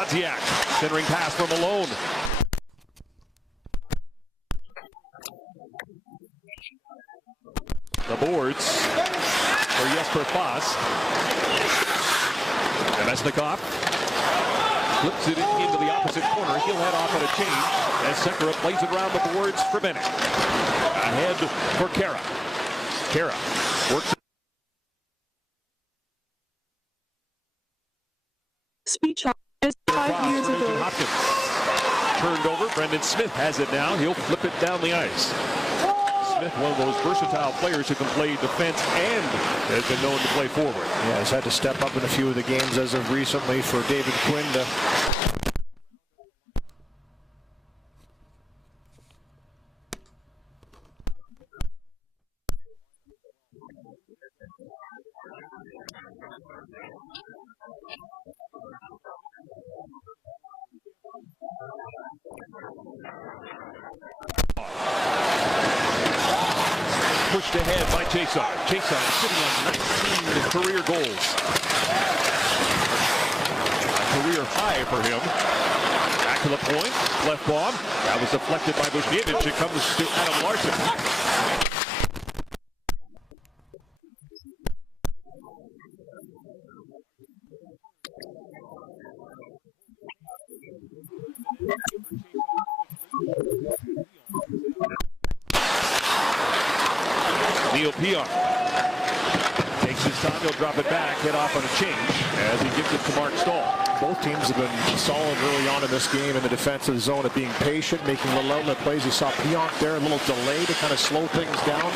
Brodziak, centering pass from Malone. The boards for Jesper Fast. Nemesnikov flips it into the opposite corner. He'll head off at a change as Sekera plays it around the boards for Bennett. Ahead for Kara. Kara works. Speech is 5 years ago. Hopkins. Turned over. Brendan Smith has it now. He'll flip it down the ice. Smith, one of those versatile players who can play defense and has been known to play forward. Yeah, he's had to step up in a few of the games as of recently for David Quinn to pushed ahead by Chason. Chason sitting on 19 career goals. A career high for him. Back to the point. Left bomb. That was deflected by Bushnievich. It comes to Adam Larson. Neil Pion takes his time, he'll drop it back, head off on a change as he gives it to Mark Stahl. both teams have been solid early on in this game in the defensive zone of being patient, making little outlet plays. You saw Pionk there, a little delay to kind of slow things down,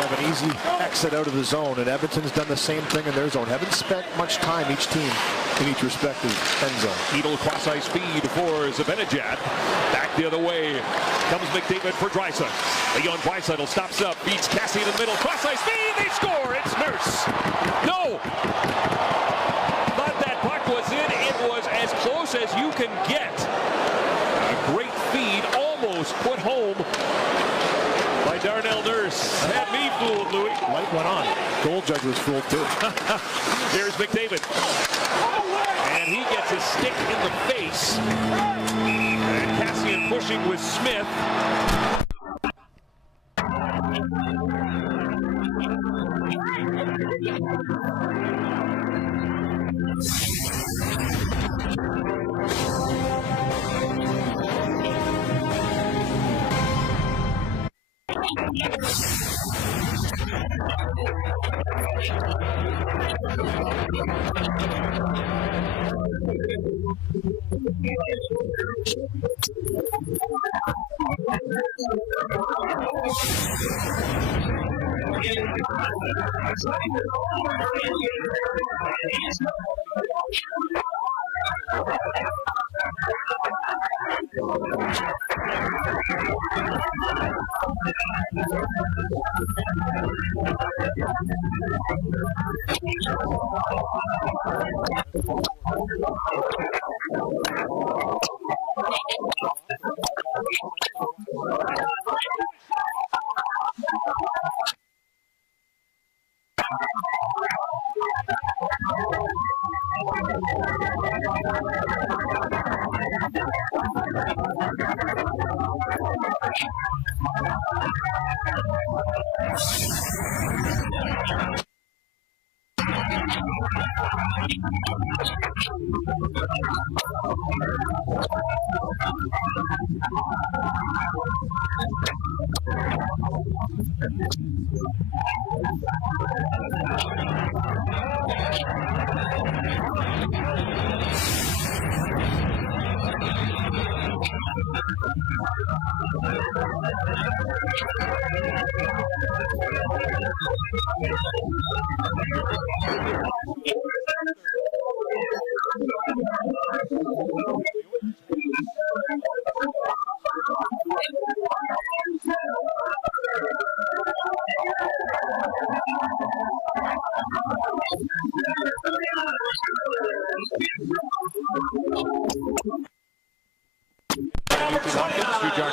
have an easy exit out of the zone, and Edmonton's done the same thing in their zone. Haven't spent much time, each team, in each respective end zone. Needle cross-ice speed for Zibanejad. Back the other way comes McDavid for Draisaitl. Leon Draisaitl stops up, beats Cassie in the middle. Cross-ice speed, they score! It's Nurse. No! Thought that puck was in. It was as close as you can get. A great feed, almost put home by Darnell Nurse. Had me fooled, Louis. Light went on. Goal judge was fooled too. There's McDavid. And he gets a stick in the face. And Cassian pushing with Smith.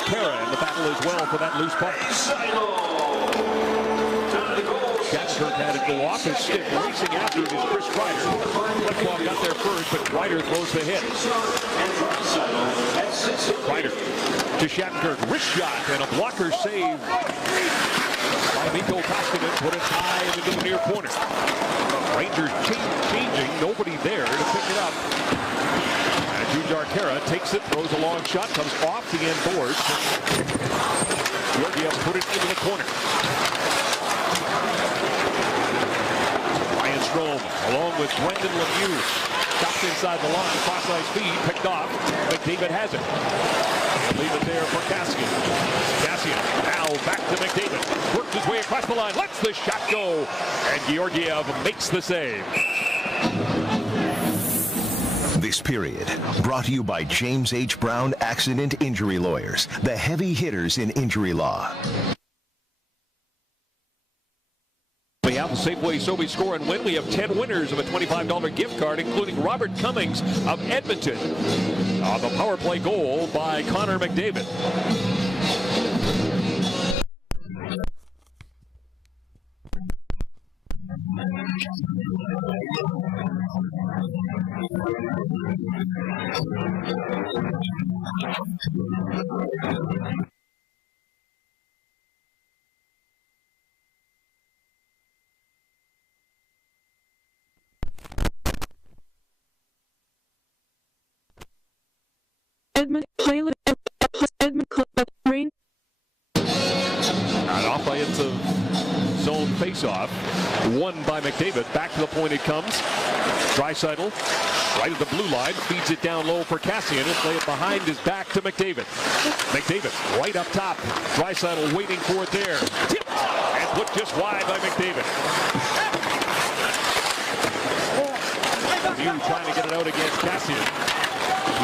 And the battle as well for that loose puck. Gatlinburg had it go off his stick, racing after it is Chris Kreider. Francois got there first, but Kreider throws the hit. Kreider to Shattenkirk. Wrist shot and a blocker save by Mikko Koskinen. Put it high into the near corner. Rangers changing. Nobody there to pick it up. Jujhar Khaira takes it, throws a long shot, comes off the end boards. Georgiev put it into the corner. Ryan Strome, along with Brendan Lemieux, stops inside the line, cross-ice feed, picked off. McDavid has it. Leave it there for Kassian. Kassian now back to McDavid. Works his way across the line, lets the shot go, and Georgiev makes the save. This period brought to you by James H. Brown Accident Injury Lawyers, the heavy hitters in injury law. We have a Safeway Sobe Score and Win. We have 10 winners of a $25 gift card, including Robert Cummings of Edmonton. The power play goal by Connor McDavid. Edmonton playlist. Edmonton rain. An offensive zone faceoff, won by McDavid. Back to the point it comes. Draisaitl, right at the blue line, feeds it down low for Kassian. And play it behind his back to McDavid. McDavid right up top. Draisaitl waiting for it there. Tipped and put just wide by McDavid. Lemieux trying to get it out against Kassian.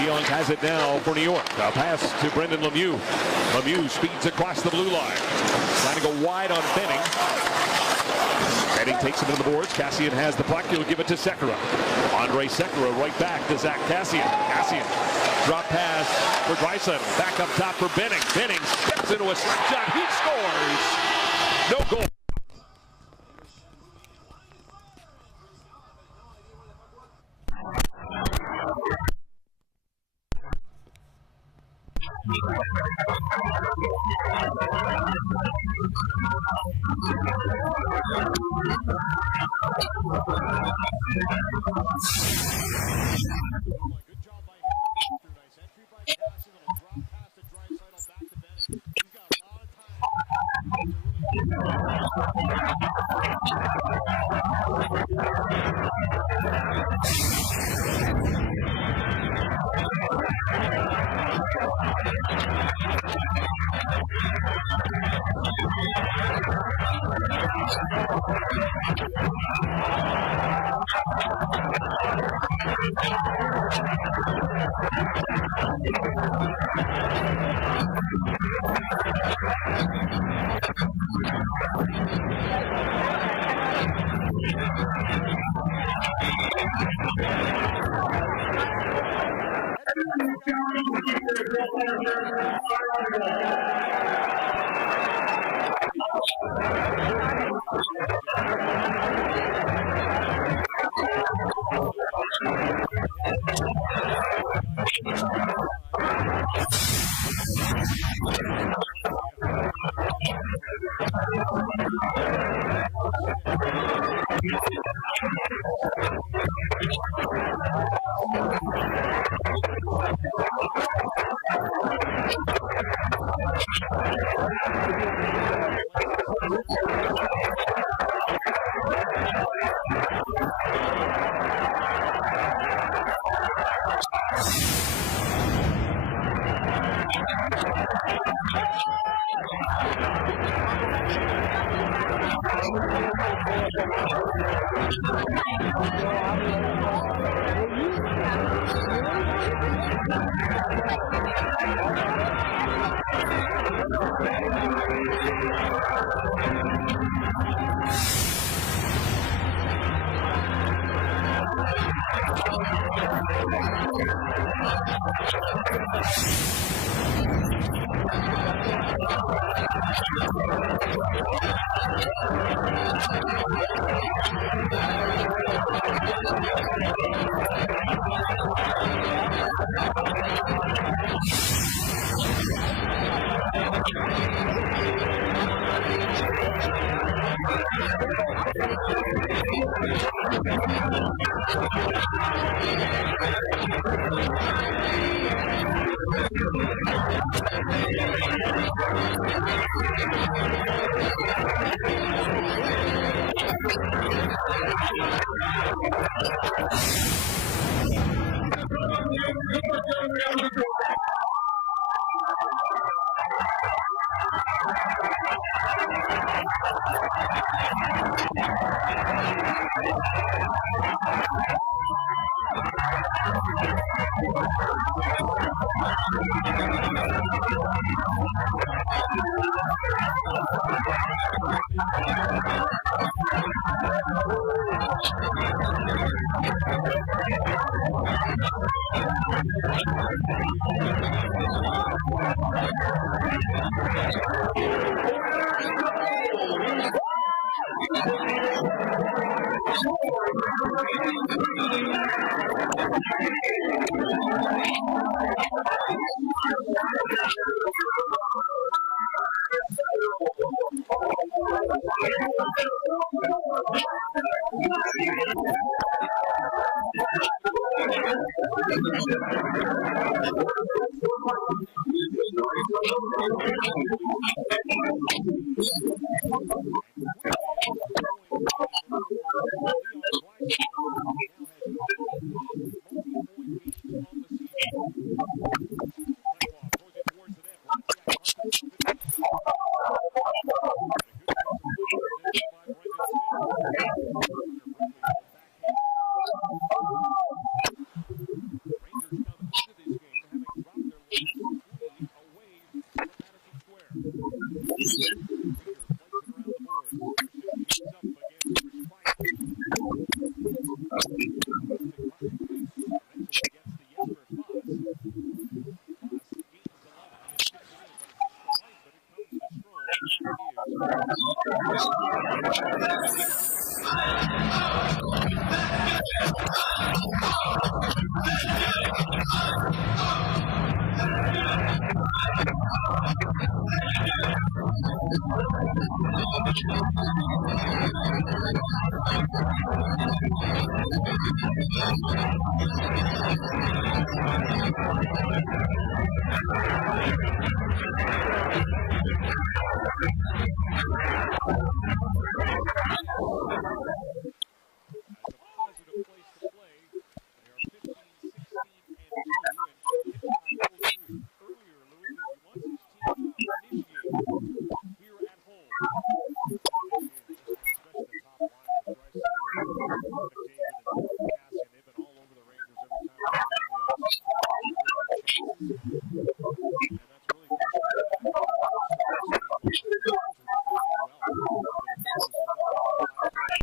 Young has it now for New York. A pass to Brendan Lemieux. Lemieux speeds across the blue line. Trying to go wide on Benning. Benning takes it to the boards. Kassian has the puck. He'll give it to Sekera. Andre Sekera right back to Zach Kassian. Kassian drop pass for Draisaitl. Back up top for Benning. Benning steps into a slap shot. He scores. No goal.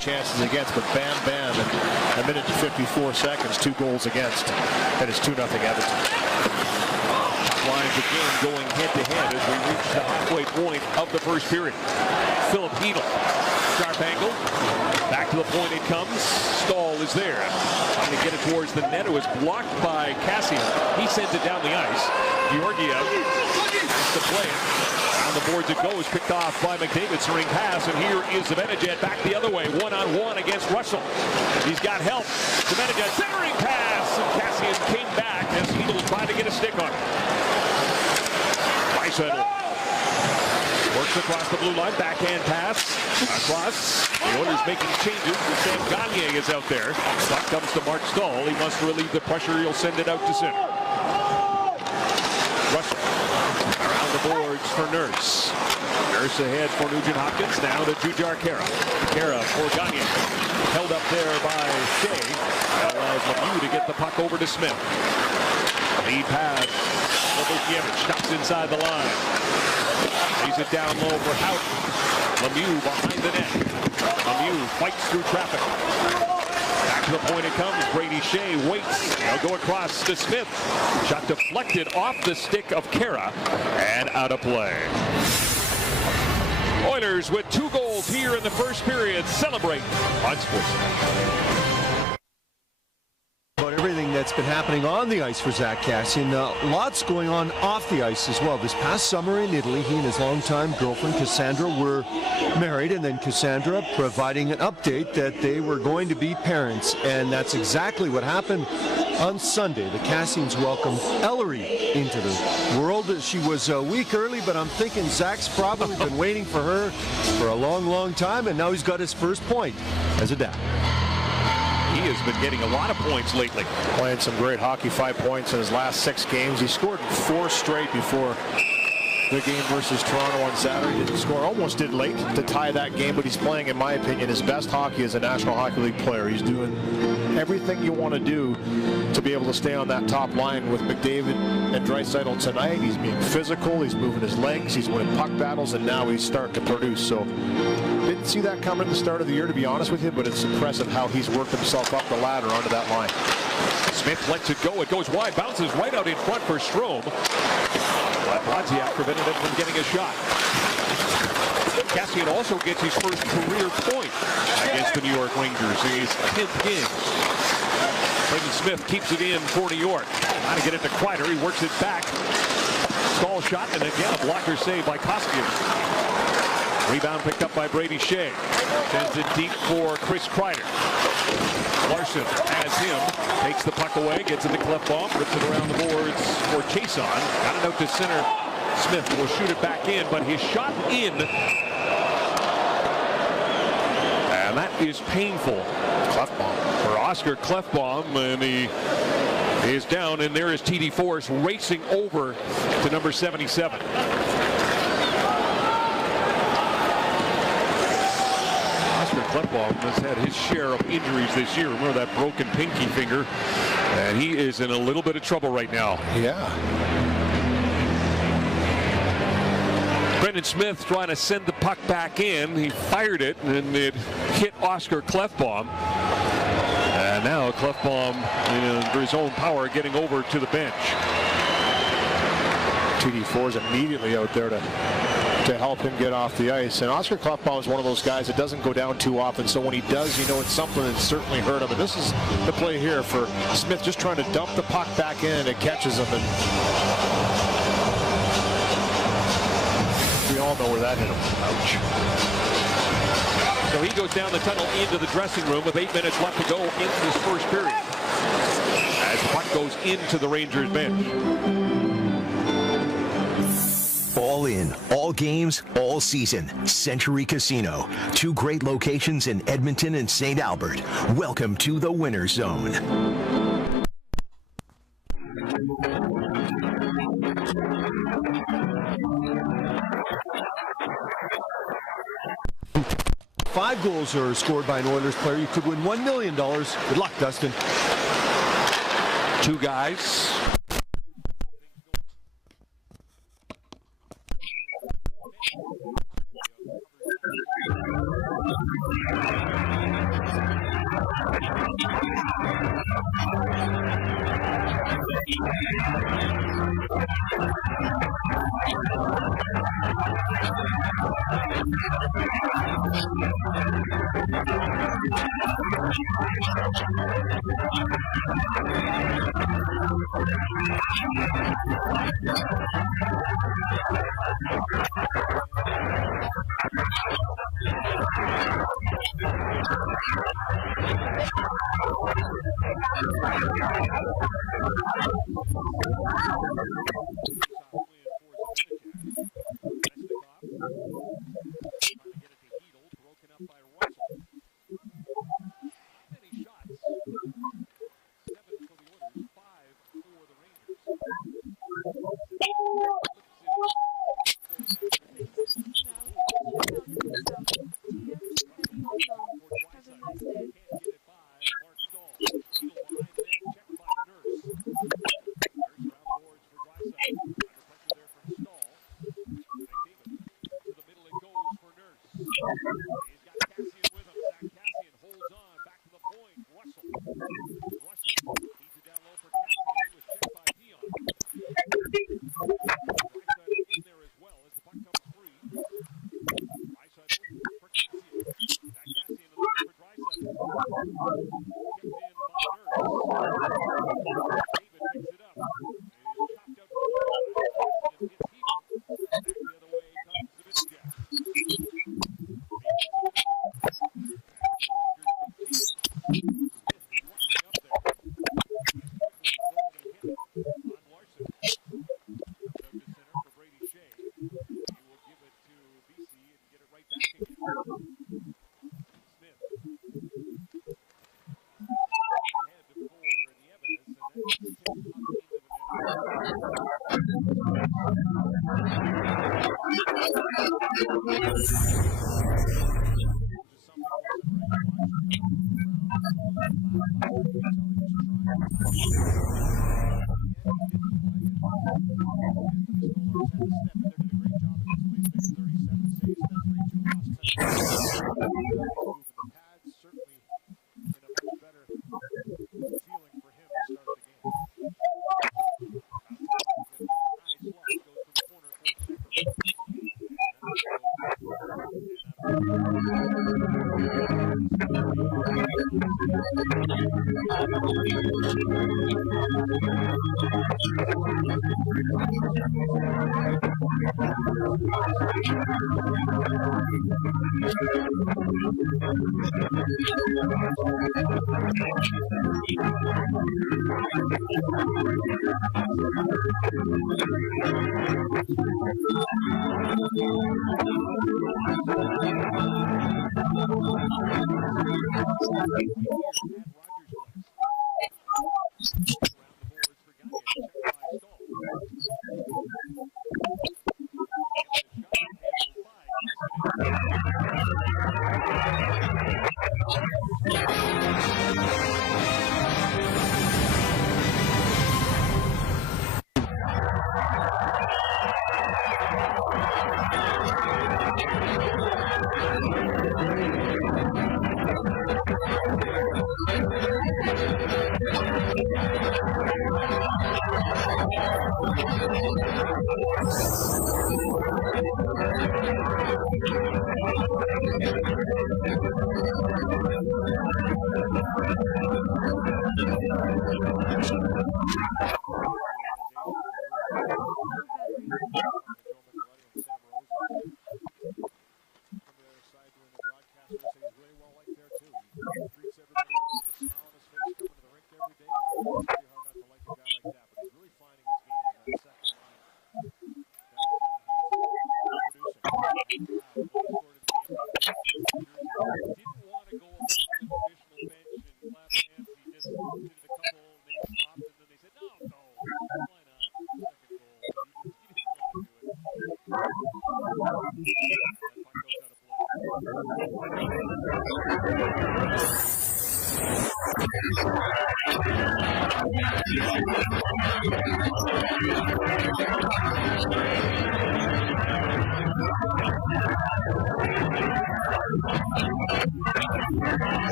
Chances against, but Bam Bam in a minute and 54 seconds, 2 goals against, and it's 2-0 Edmonton. Lines of game going head-to-head as we reach the halfway point of the first period. Philip Hedl, sharp angle, back to the point it comes. Stahl is there, trying to get it towards the net. It was blocked by Cassian. He sends it down the ice. Georgiev has to play it. On the boards it goes, picked off by McDavid. Ring pass, and here is Zibanejad back the other way, one-on-one against Russell. He's got help. Zibanejad centering pass, and Cassian came back as Hedl tried to get a stick on it. Draisaitl works across the blue line, backhand pass across. The Oilers making changes. Sam Gagner is out there. Puck comes to Mark Stahl. He must relieve the pressure. He'll send it out to center. Russell around the boards for Nurse. Nurse ahead for Nugent Hopkins. Now to Jujhar Khaira. Khaira for Gagner. Held up there by Shea. That allows Lemieux to get the puck over to Smith. Lead pass. Lobosiewicz stops inside the line. Lays it down low for Houghton. Lemieux behind the net. Lemieux fights through traffic. Back to the point it comes. Brady Shea waits. They'll go across to Smith. Shot deflected off the stick of Khaira and out of play. Oilers with 2 goals here in the first period celebrate on Sportsnet. what's been happening on the ice for Zach Kassian. Lots going on off the ice as well. This past summer in Italy, he and his longtime girlfriend Cassandra were married, and then Cassandra providing an update that they were going to be parents, and that's exactly what happened on Sunday. The Kassians welcomed Ellery into the world. She was a week early, but I'm thinking Zach's probably been waiting for her for a long, long time, and now he's got his first point as a dad. He has been getting a lot of points lately. Playing some great hockey, 5 points in his last 6 games. He scored 4 straight before the game versus Toronto on Saturday. Didn't score, almost did late to tie that game, but he's playing, in my opinion, his best hockey as a National Hockey League player. He's doing everything you want to do to be able to stay on that top line with McDavid and Draisaitl tonight. He's being physical, he's moving his legs, he's winning puck battles, and now he's starting to produce. So didn't see that coming at the start of the year, to be honest with you, but it's impressive how he's worked himself up the ladder onto that line. Smith lets it go. It goes wide, bounces right out in front for Strome. Wozniak prevented him from getting a shot. Kassian also gets his first career point against the New York Rangers in his 10th game. Braden Smith keeps it in for New York. Trying to get it to Kreider. He works it back. Stall shot, and again a blocker save by Koskinen. Rebound picked up by Brady Shea. Sends it deep for Chris Kreider. Larson has him, takes the puck away, gets it to Klefbom, rips it around the boards for Chason. Got it out to center. Smith will shoot it back in, but his shot in. And that is painful. Klefbom for Oscar Klefbom, and he is down, and there is TD Force racing over to number 77. Klefbom has had his share of injuries this year. Remember that broken pinky finger, and he is in a little bit of trouble right now. Yeah. Brendan Smith trying to send the puck back in. He fired it, and it hit Oscar Klefbom. And now Klefbom, under his own power, getting over to the bench. TD4 is immediately out there to help him get off the ice. And Oscar Klefbom is one of those guys that doesn't go down too often, so when he does, you know it's something that's certainly hurt him. And this is the play here for Smith, just trying to dump the puck back in, and it catches him. And we all know where that hit him. Ouch. So he goes down the tunnel into the dressing room with 8 minutes left to go in this first period, as the puck goes into the Rangers bench. All in, all games, all season. Century Casino. 2 great locations in Edmonton and St. Albert. Welcome to the Winner's Zone. Five goals are scored by an Oilers player, you could win $1 million. Good luck, Dustin. 2 guys. Skates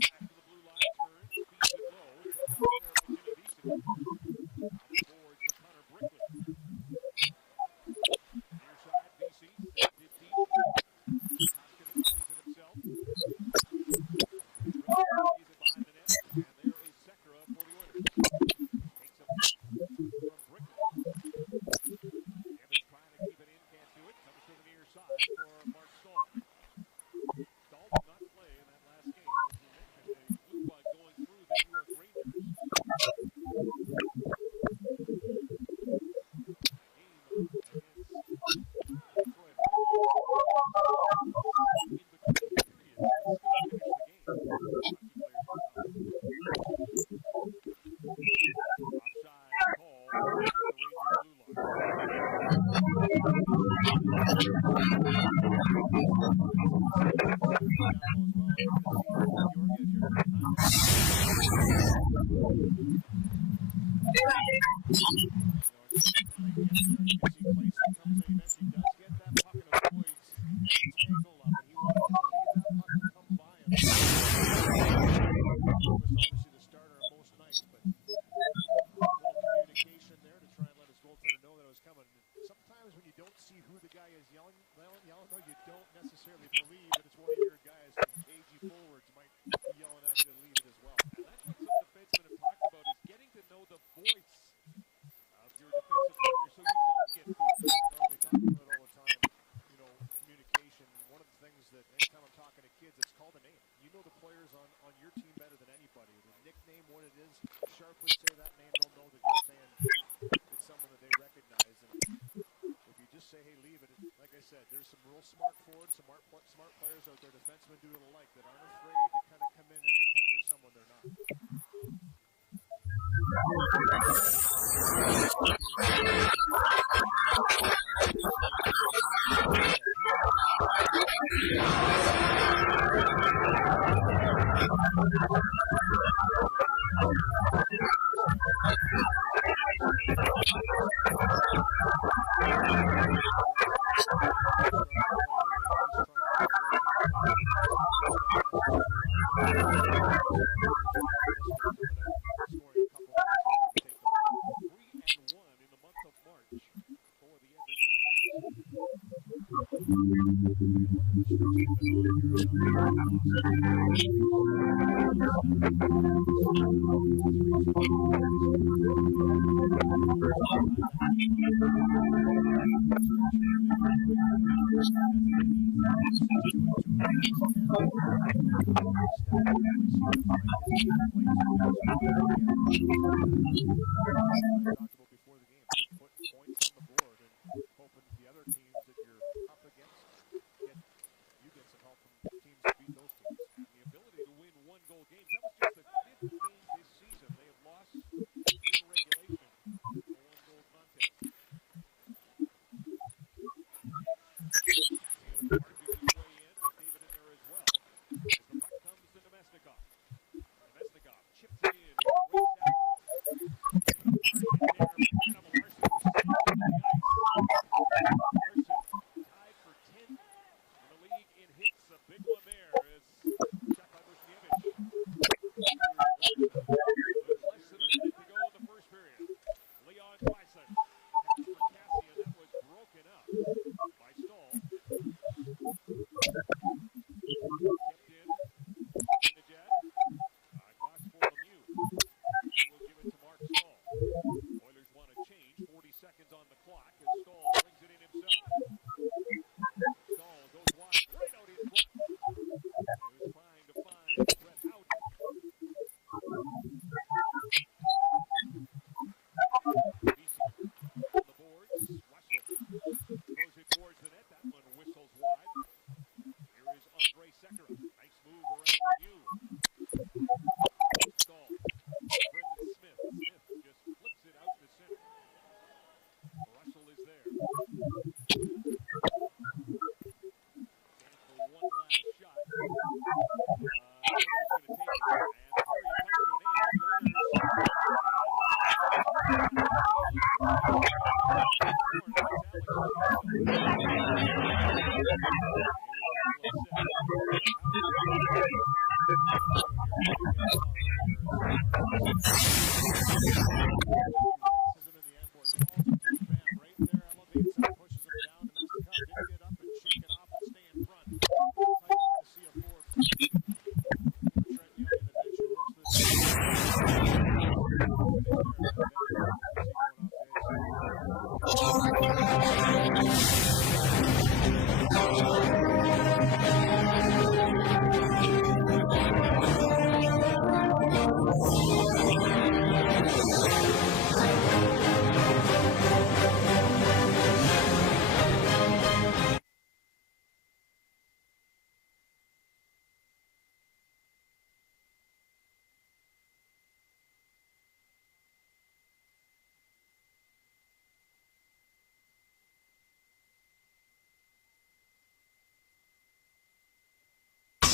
back to the blue line.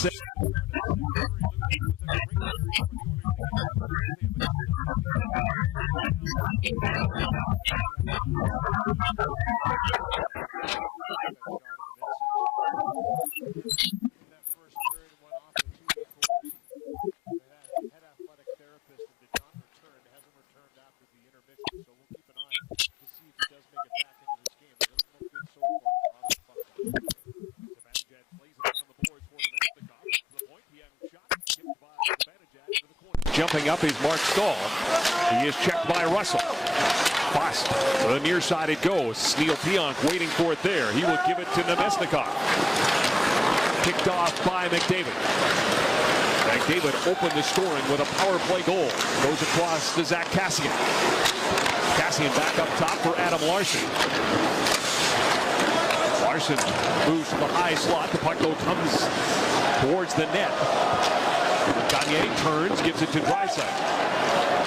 set. Jumping up is Mark Stahl. He is checked by Russell. Fast. To the near side it goes. Neil Pionk waiting for it there. He will give it to Nemesnikov. Picked off by McDavid. McDavid opened the scoring with a power play goal. Goes across to Zach Kassian. Kassian back up top for Adam Larsson. Larsson moves to the high slot. The puck though comes towards the net. Gagne turns, gives it to Draisaitl.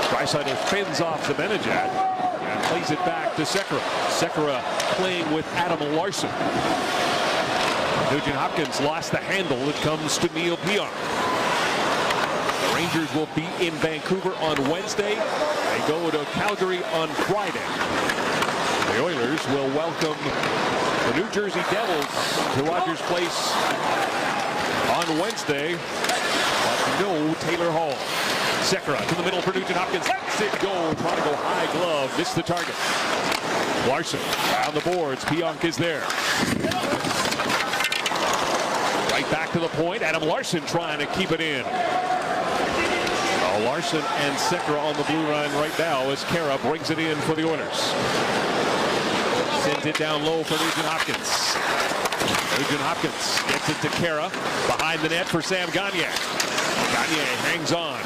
Draisaitl fends off Zibanejad and plays it back to Sekera. Sekera playing with Adam Larsson. Nugent Hopkins lost the handle. It comes to Neil Pionk. The Rangers will be in Vancouver on Wednesday. They go to Calgary on Friday. The Oilers will welcome the New Jersey Devils to Rogers Place on Wednesday. But no Taylor Hall. Sekera to the middle for Nugent Hopkins. Lets it go. Trying to go high glove. Missed the target. Larsson on the boards. Pionk is there. Right back to the point. Adam Larsson trying to keep it in. Larsson and Sekera on the blue line right now as Kara brings it in for the Oilers. Sends it down low for Nugent Hopkins. Nugent Hopkins gets it to Kara. Behind the net for Sam Gagne. Gagne hangs on.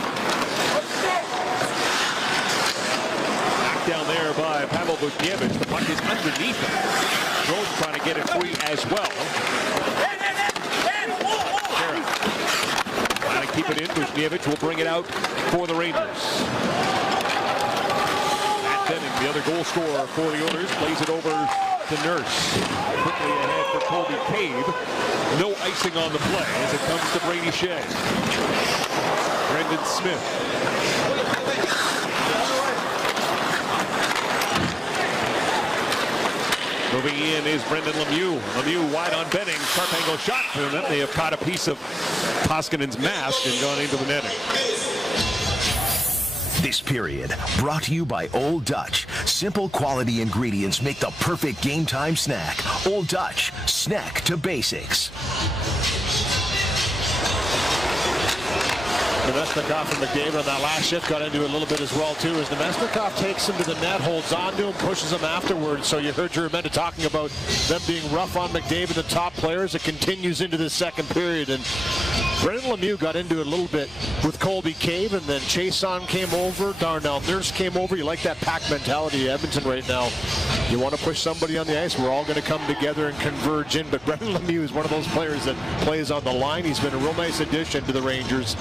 Knocked down there by Pavel Buchnevich. The puck is underneath him. Rose trying to get it free as well. Kara trying to keep it in. Buchnevich will bring it out for the Rangers. Matt Benning, the other goal scorer for the Oilers, plays it over to Nurse. Quickly ahead for Colby Cave. No icing on the play as it comes to Brady Shea. Brendan Smith. Moving in is Brendan Lemieux. Lemieux wide on Benning. Sharp angle shot. And then they have caught a piece of Koskinen's mask and gone into the netting. This period brought to you by Old Dutch. Simple quality ingredients make the perfect game time snack. Old Dutch, snack to basics. Nemesnikov and McDavid on that last shift got into it a little bit as well too, as Nemesnikov takes him to the net, holds on to him, pushes him afterwards. So you heard Jeremenda talking about them being rough on McDavid, the top players. It continues into the second period, and Brendan Lemieux got into it a little bit with Colby Cave, and then Chason came over, Darnell Nurse came over. You like that pack mentality at Edmonton right now. You want to push somebody on the ice, we're all going to come together and converge in. But Brendan Lemieux is one of those players that plays on the line. He's been a real nice addition to the Rangers.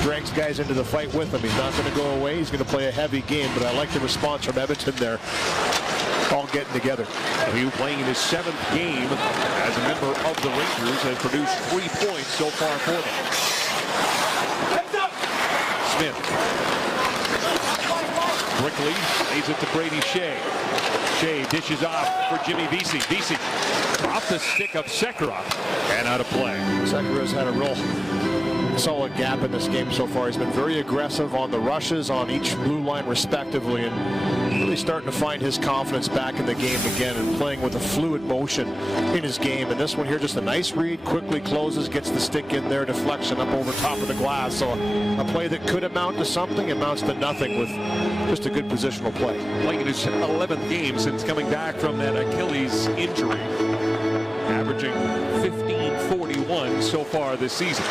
Drags guys into the fight with him. He's not going to go away. He's going to play a heavy game, but I like the response from Edmonton there. All getting together. Lemieux playing in his 7th game as a member of the Rangers has produced 3 points so far for them. Smith. Brickley lays it to Brady Shea. Shea dishes off for Jimmy Vesey. Vesey off the stick of Sekera and out of play. Sekera's had a real solid gap in this game so far. He's been very aggressive on the rushes on each blue line respectively, and really starting to find his confidence back in the game again and playing with a fluid motion in his game. And this one here, just a nice read, quickly closes, gets the stick in there, deflection up over top of the glass. So a play that could amount to something amounts to nothing with just a good positional play. Playing in his 11th game since coming back from that Achilles injury. Averaging 15.41 so far this season.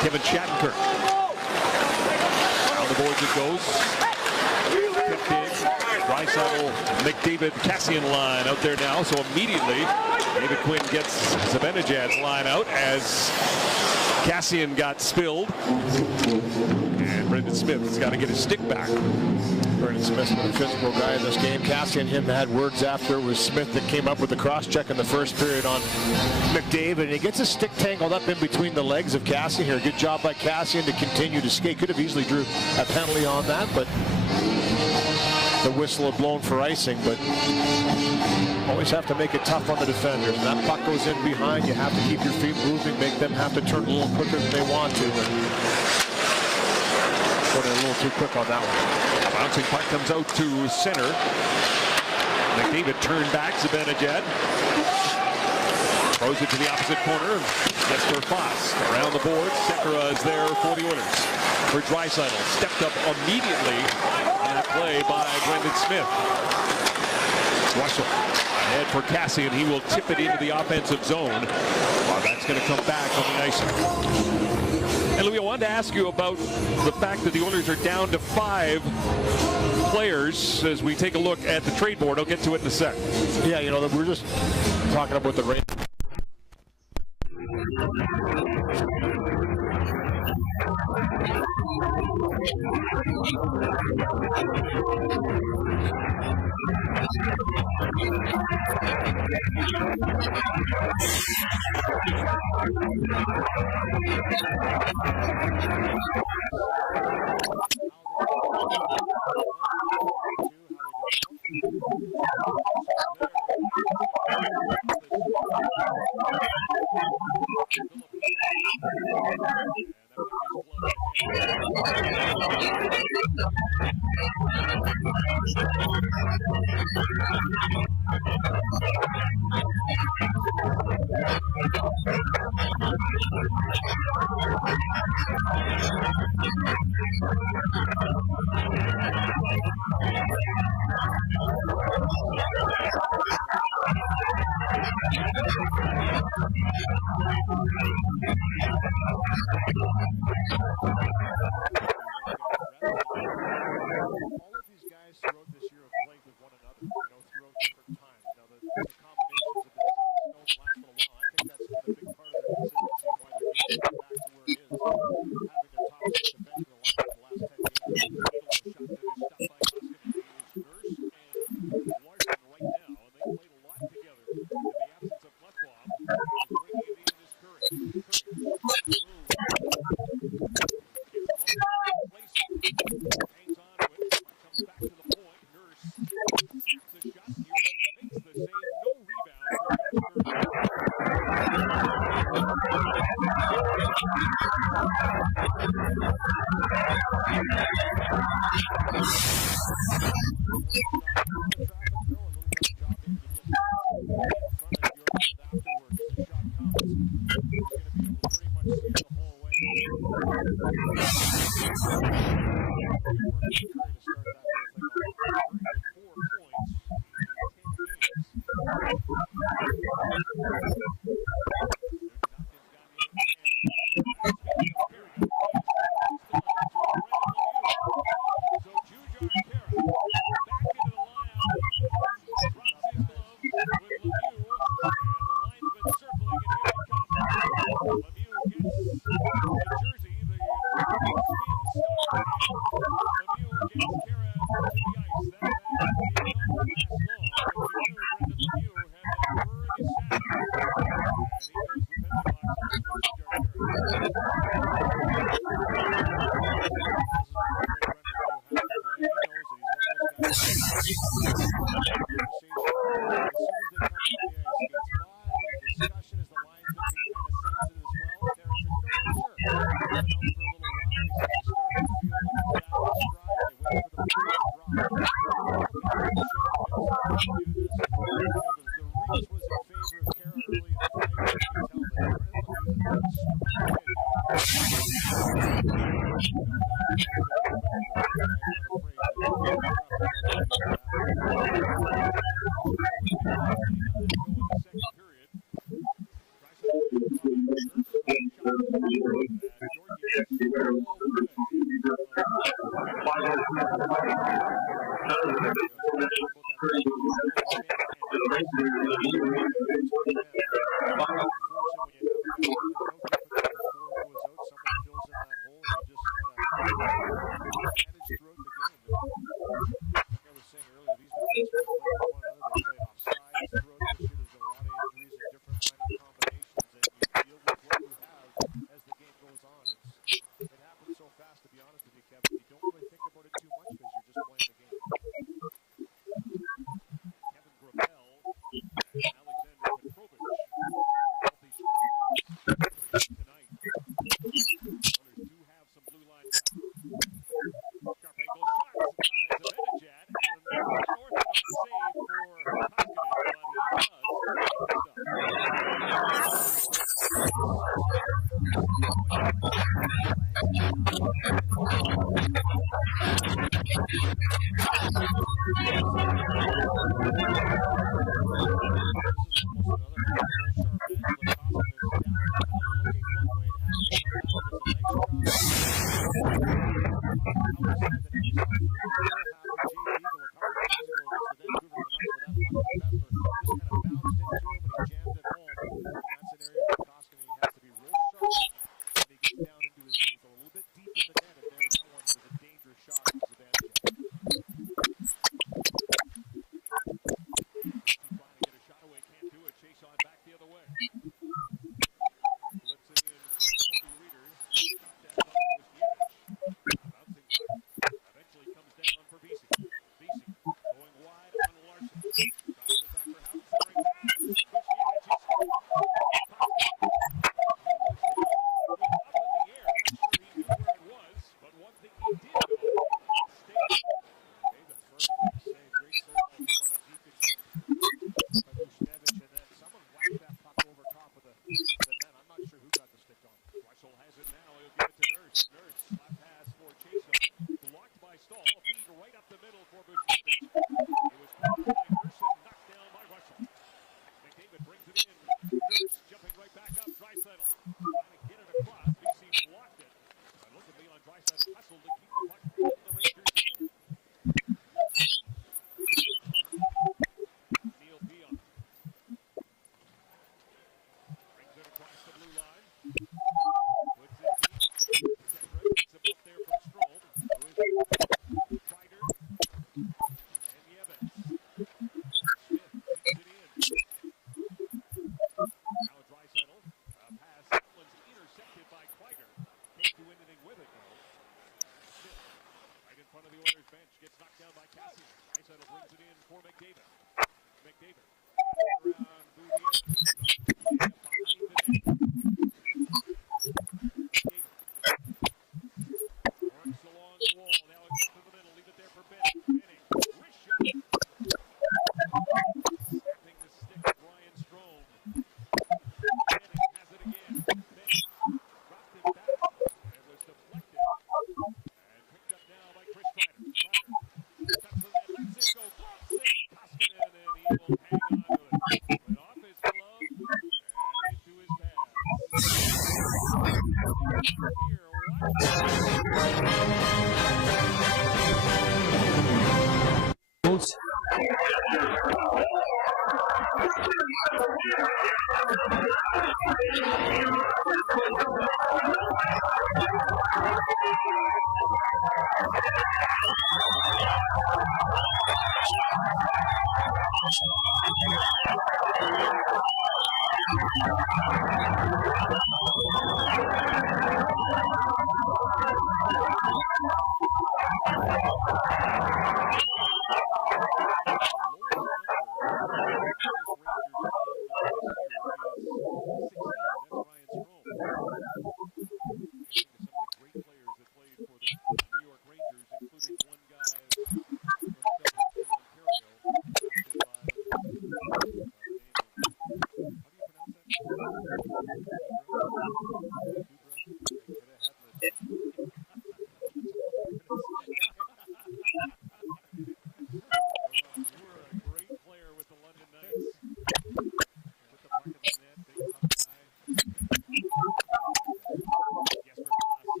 Kevin Shattenkirk. On the boards it goes. Picked in. Draisaitl, McDavid, Kassian line out there now. So immediately, David Quinn gets Zibanejad's line out as Kassian got spilled. And Brendan Smith has got to get his stick back. Brendan Smith's been a physical guy in this game. Cassie and him had words after. It was Smith that came up with the cross-check in the first period on McDavid, and he gets his stick tangled up in between the legs of Cassian here. Good job by Cassian to continue to skate. Could have easily drew a penalty on that, but the whistle had blown for icing. But always have to make it tough on the defenders. When that puck goes in behind, you have to keep your feet moving, make them have to turn a little quicker than they want to. And going a little too quick on that one. Bouncing puck comes out to center. McDavid turned back. Zibanejad throws it to the opposite corner. Gets for Foss. Around the board. Sekera is there for the Oilers. For Draisaitl. Stepped up immediately on that play by Brendan Smith. Russell ahead for Cassian. He will tip it into the offensive zone. Well, that's going to come back on the ice. And Louis, I wanted to ask you about the fact that the Oilers are down to 5 players as we take a look at the trade board. I'll get to it in a sec. Yeah, you know, we're just talking about the Rangers.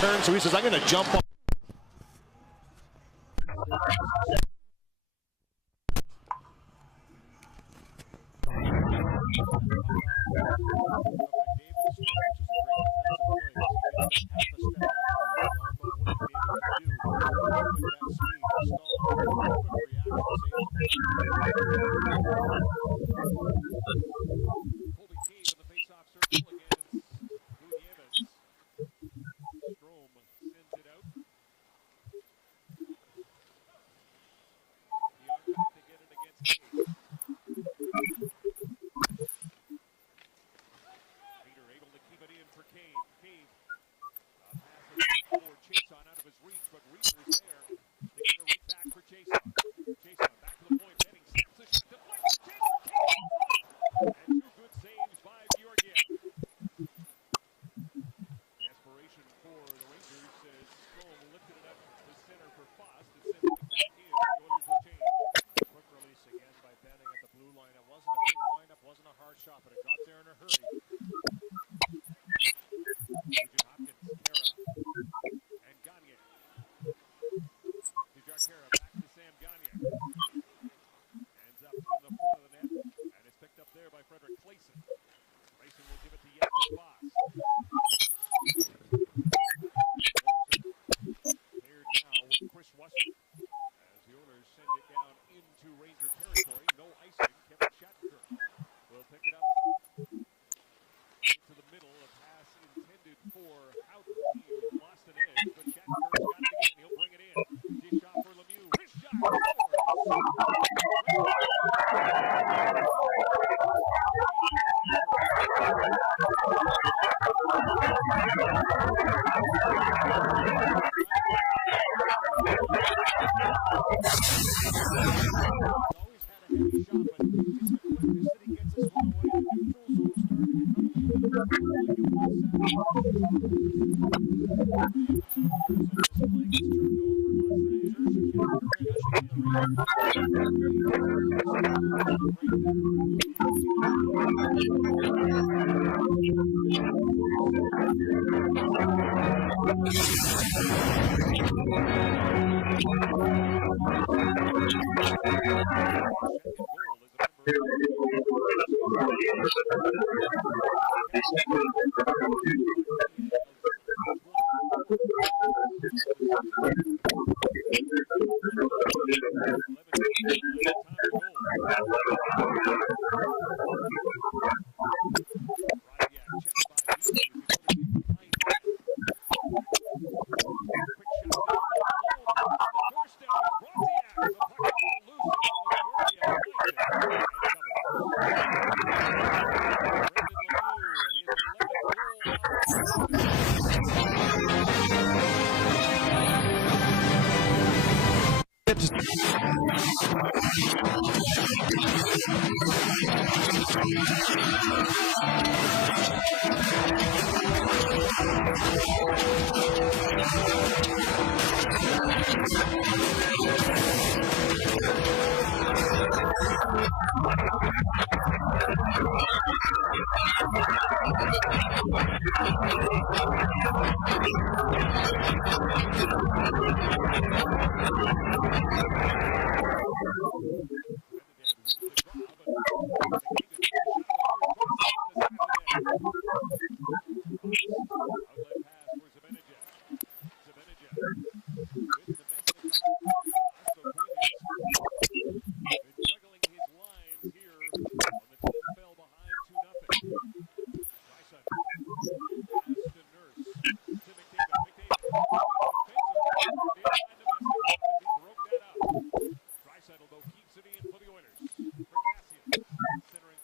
turn, so he says, I'm going to jump on. Draisaitl, though, keeps it in for the Oilers. For Cassian, centering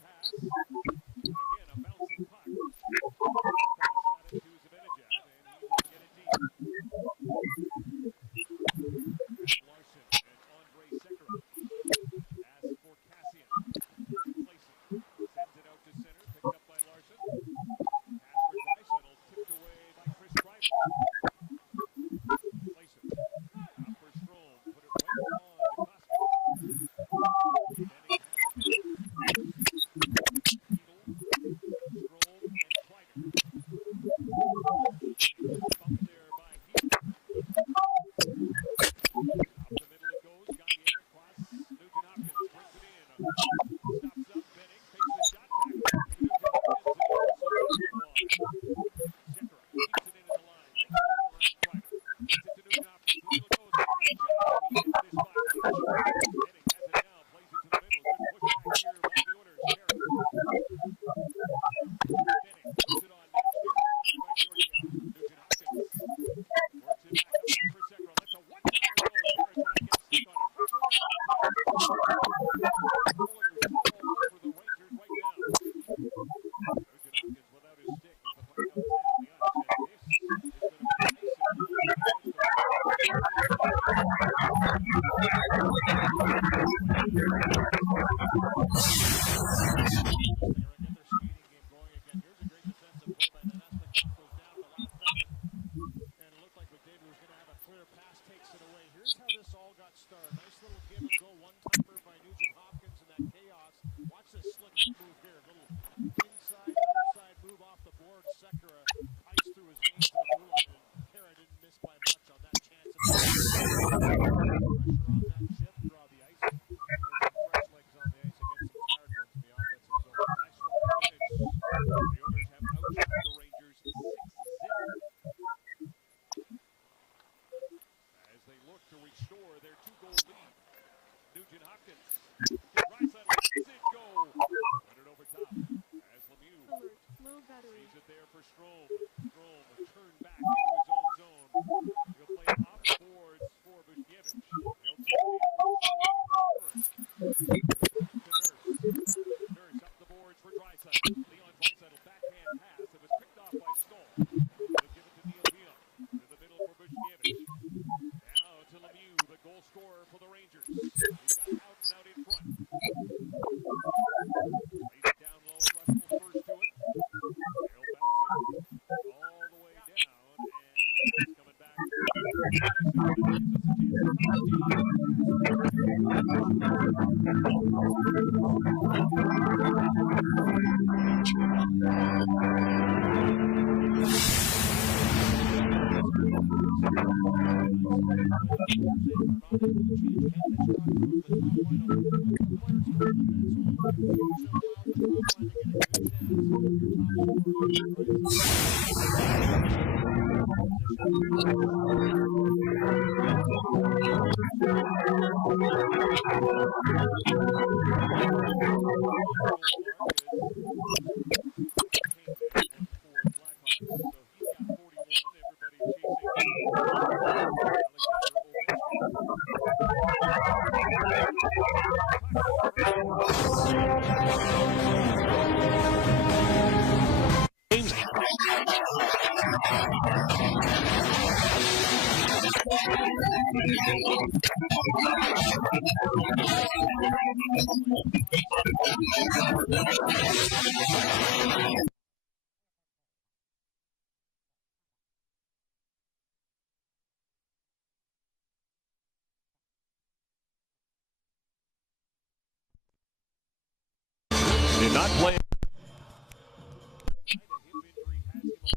Did not play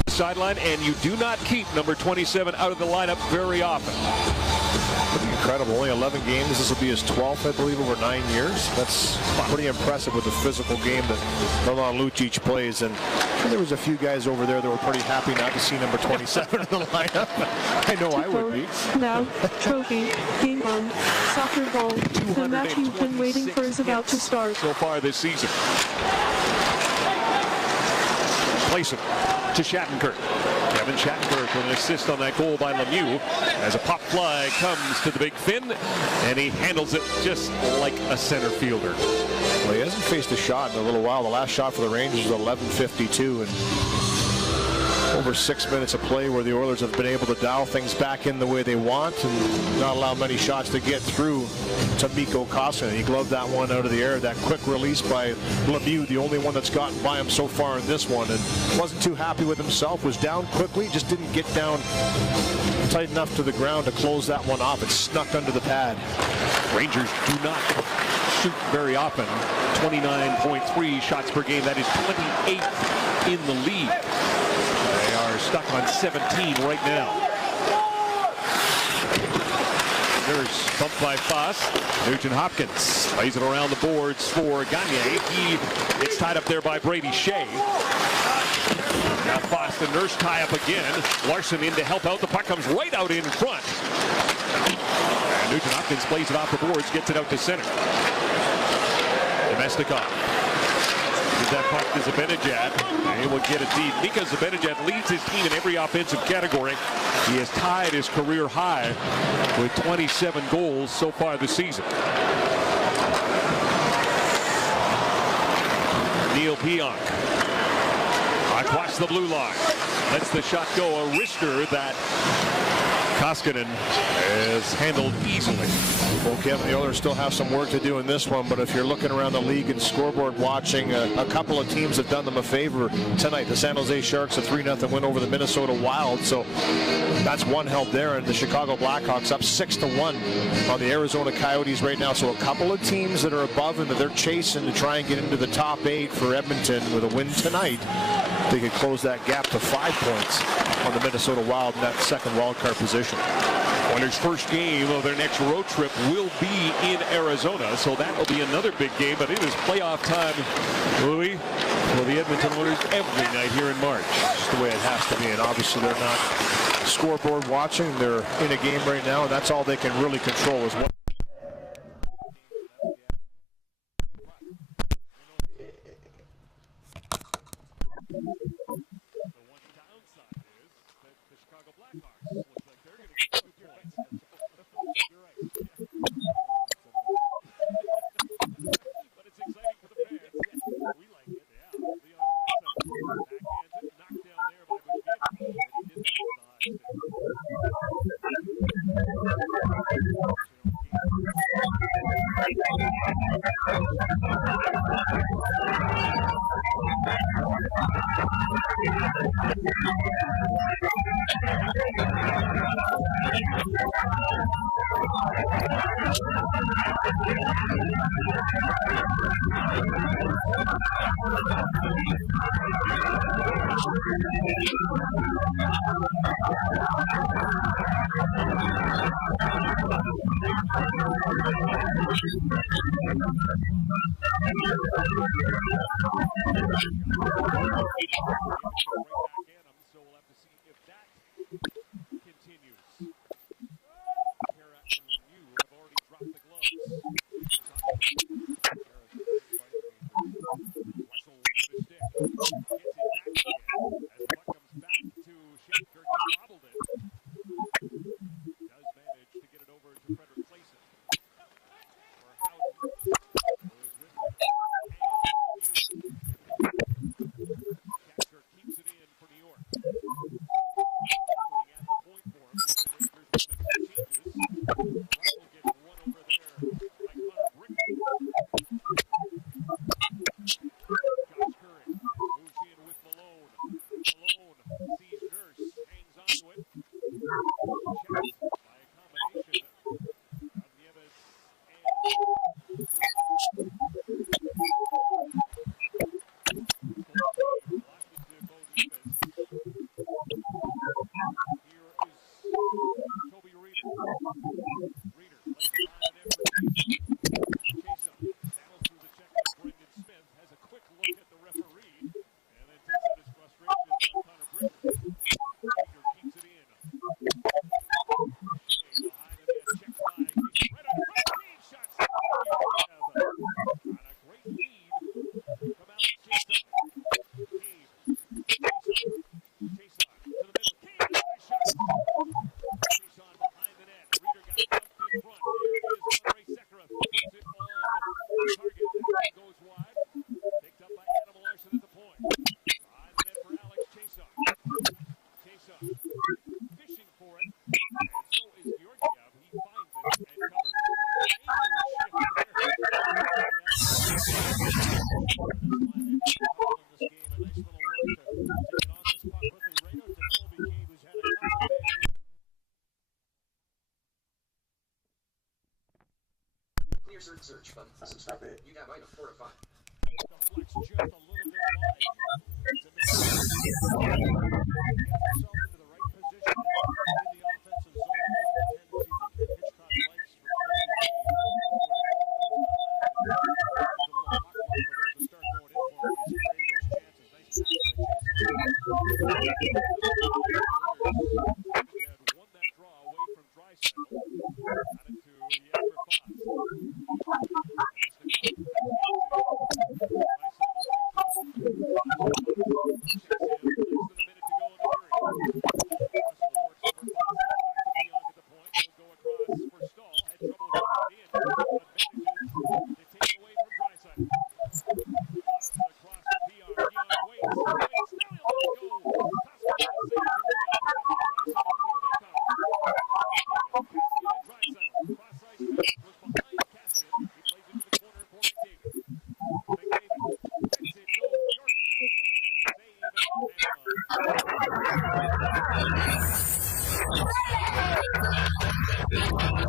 sideline, and you do not keep number 27 out of the lineup very often. Pretty incredible. Only 11 games. This will be his 12th, I believe, over 9 years. That's pretty impressive with the physical game that Milan Lucic plays. And there was a few guys over there that were pretty happy not to see number 27 in the lineup. I know I would be. Now, trophy, game on, soccer ball. The match you've been waiting for is about to start. So far this season. Place it to Shattenkirk. Kevin Shattenkirk with an assist on that goal by Lemieux as a pop fly comes to the big fin, and he handles it just like a center fielder. Well, he hasn't faced a shot in a little while. The last shot for the Rangers was 11:52, and over 6 minutes of play where the Oilers have been able to dial things back in the way they want and not allow many shots to get through to Mikko Koskinen. He gloved that one out of the air. That quick release by Lemieux, the only one that's gotten by him so far in this one, and wasn't too happy with himself. Was down quickly, just didn't get down tight enough to the ground to close that one off. It snuck under the pad. Rangers do not shoot very often. 29.3 shots per game. That is 28th in the league. They are stuck on 17 right now. There's bumped by Foss. Nugent Hopkins plays it around the boards for Gagne. He gets tied up there by Brady Shea. Now Foss and Nurse tie up again. Larson in to help out. The puck comes right out in front. And Nugent Hopkins plays it off the boards, gets it out to center. Domestikov. Gives that puck to Zibanejad. He will get it deep. Mika Zibanejad leads his team in every offensive category. He has tied his career high with 27 goals so far this season. Neil Pionk across the blue line. Lets the shot go. A wrister that Koskinen is handled easily. Well, Kevin, the Oilers still have some work to do in this one, but if you're looking around the league and scoreboard watching, a couple of teams have done them a favor tonight. The San Jose Sharks, a 3-0 win over the Minnesota Wild, so that's one help there, and the Chicago Blackhawks up 6-1 on the Arizona Coyotes right now. So a couple of teams that are above them that they're chasing to try and get into the top 8 for Edmonton. With a win tonight, they could close that gap to 5 points on the Minnesota Wild in that second wildcard position. Oilers' first game of their next road trip will be in Arizona, so that will be another big game. But it is playoff time, Louis, for the Edmonton Oilers every night here in March. Just the way it has to be, and obviously they're not scoreboard watching. They're in a game right now, and that's all they can really control is what. Search fund. Stop it. You got mine to 4 to 5. Flex just a little bit wide. Into the right position in the offensive zone. Lemieux and Clayson.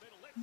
Edmonton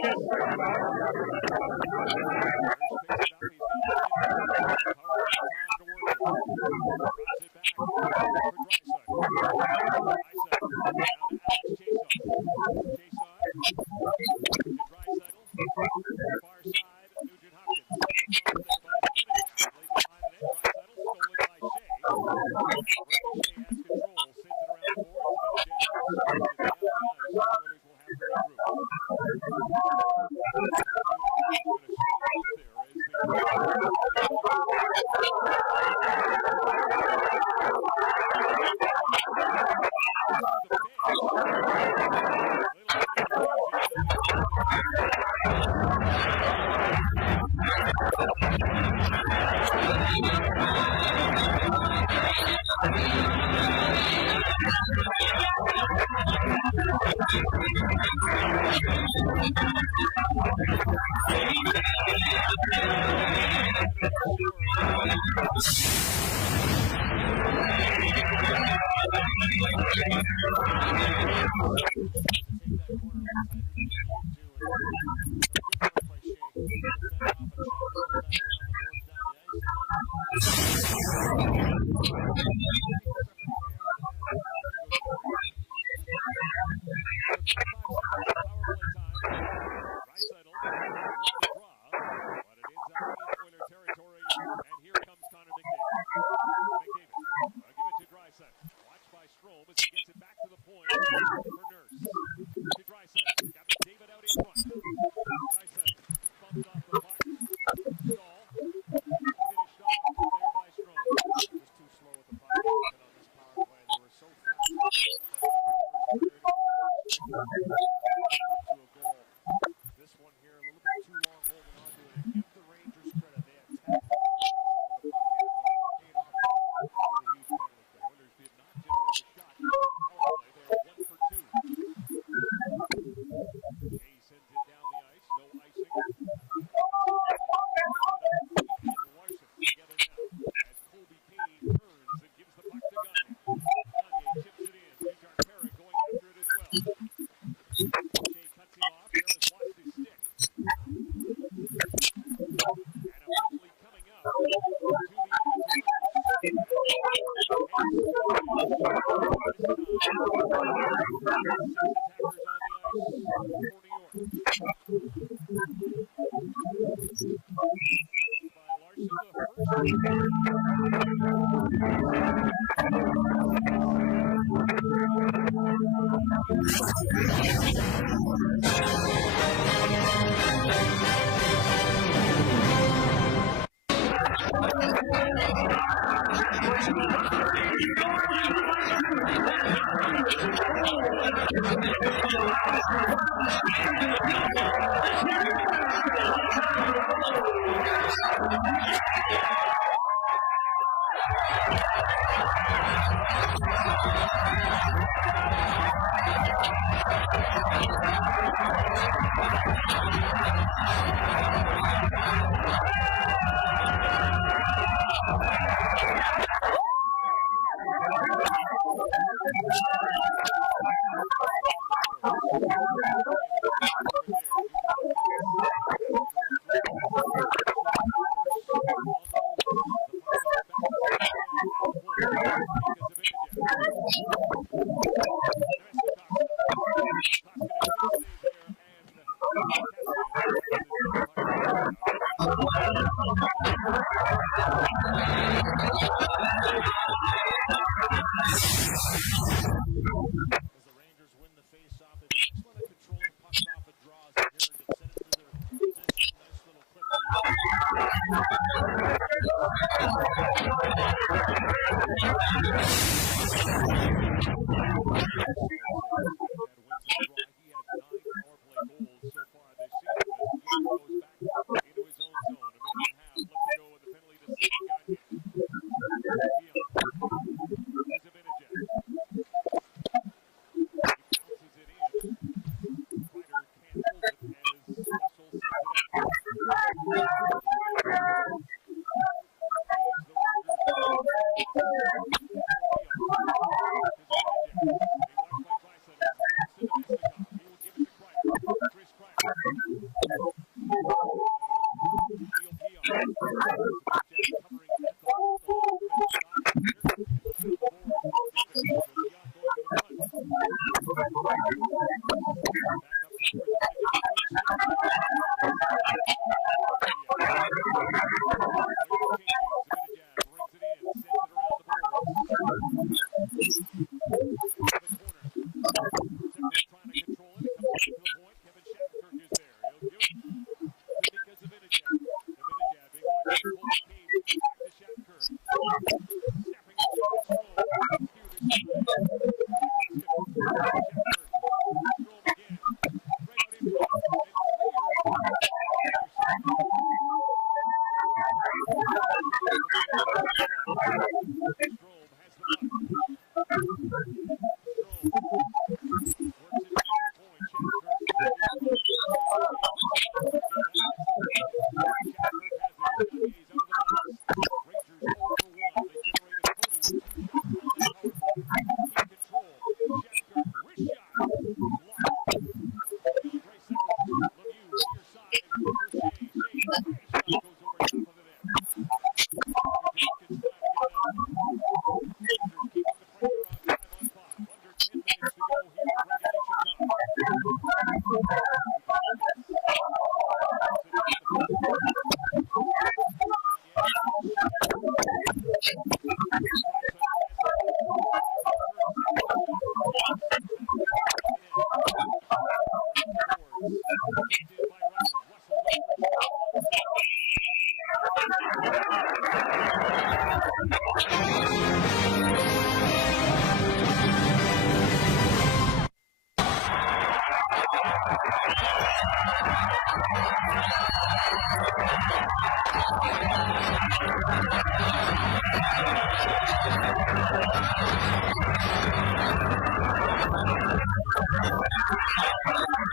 They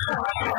Bumped by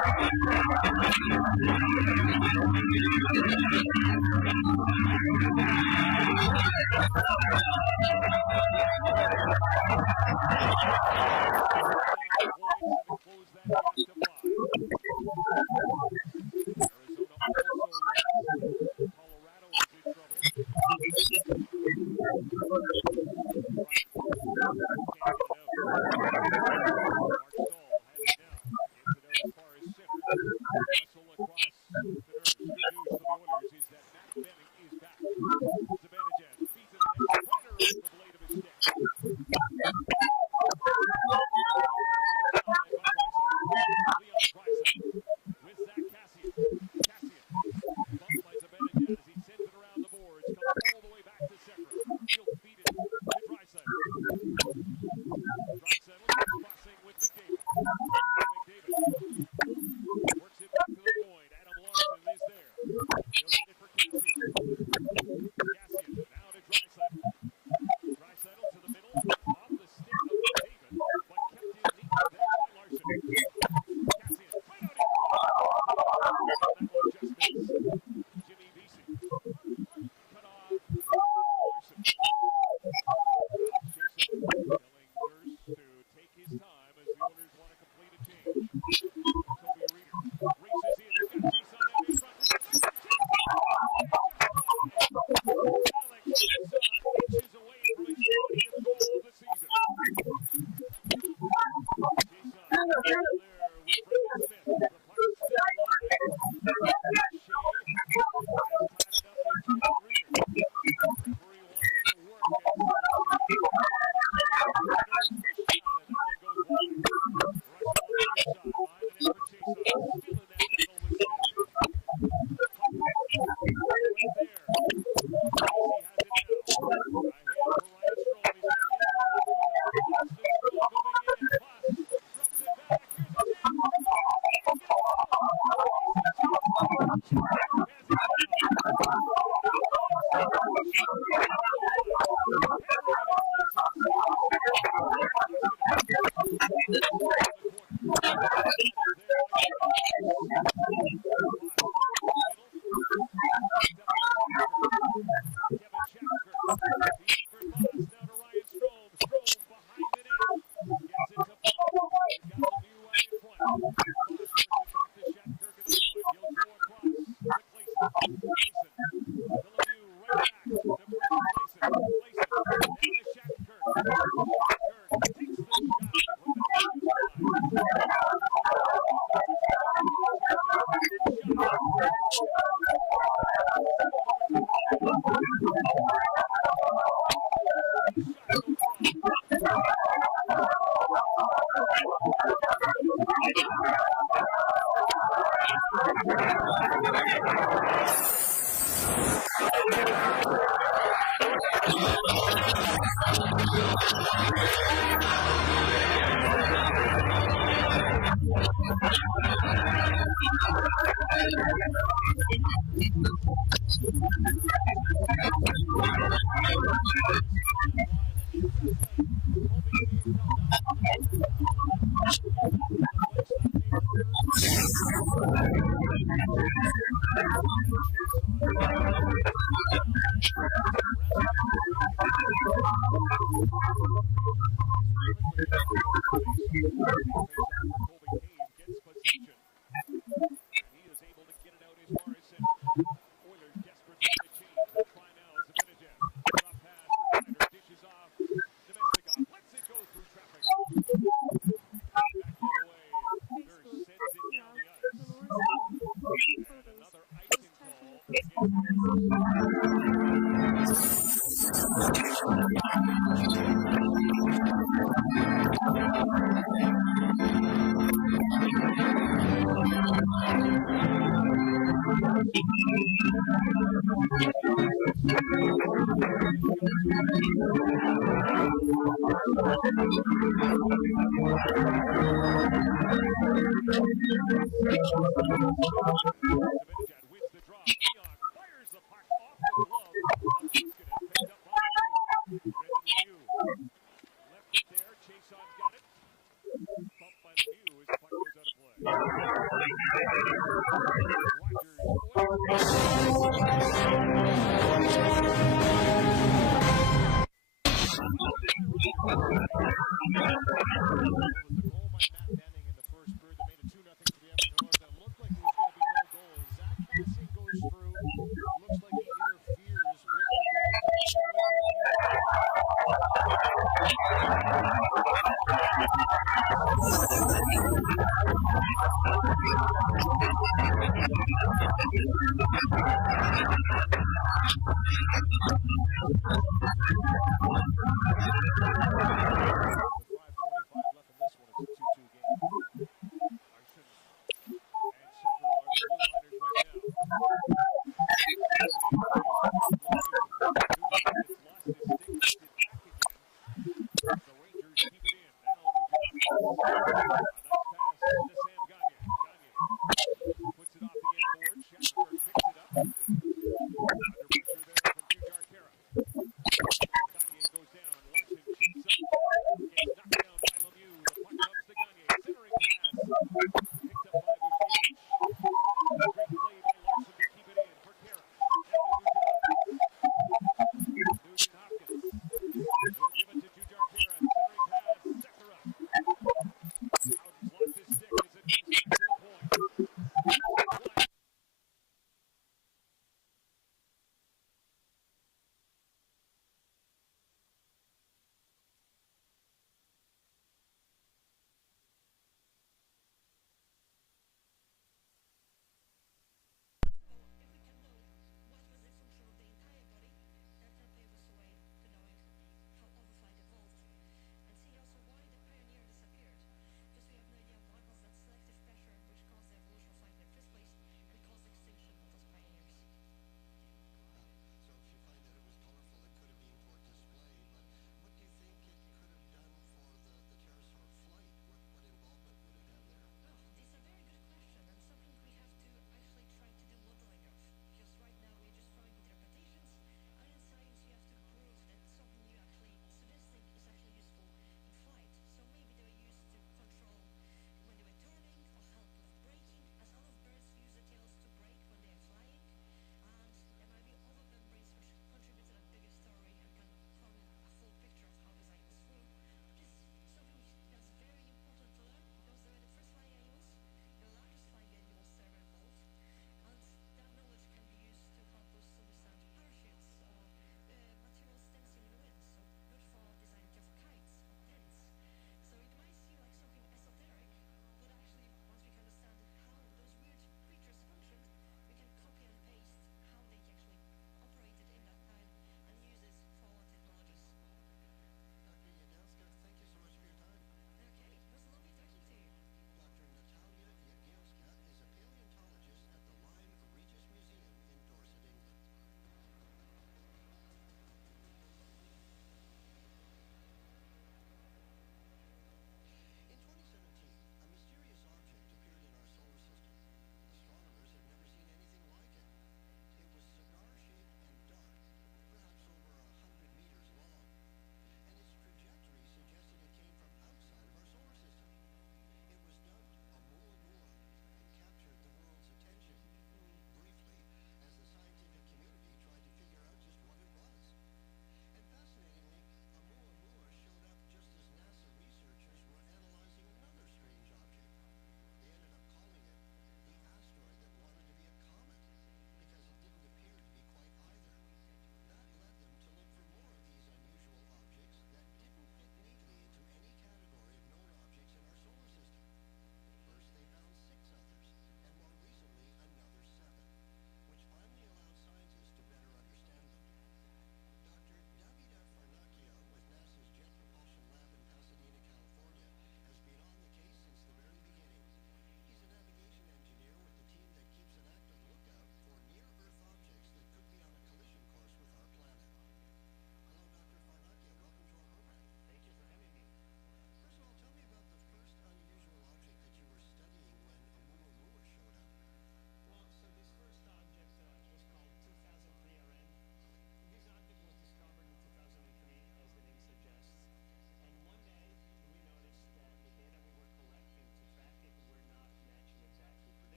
Lemieux as the puck goes out of play. The Rangers keep it in. Now moving up.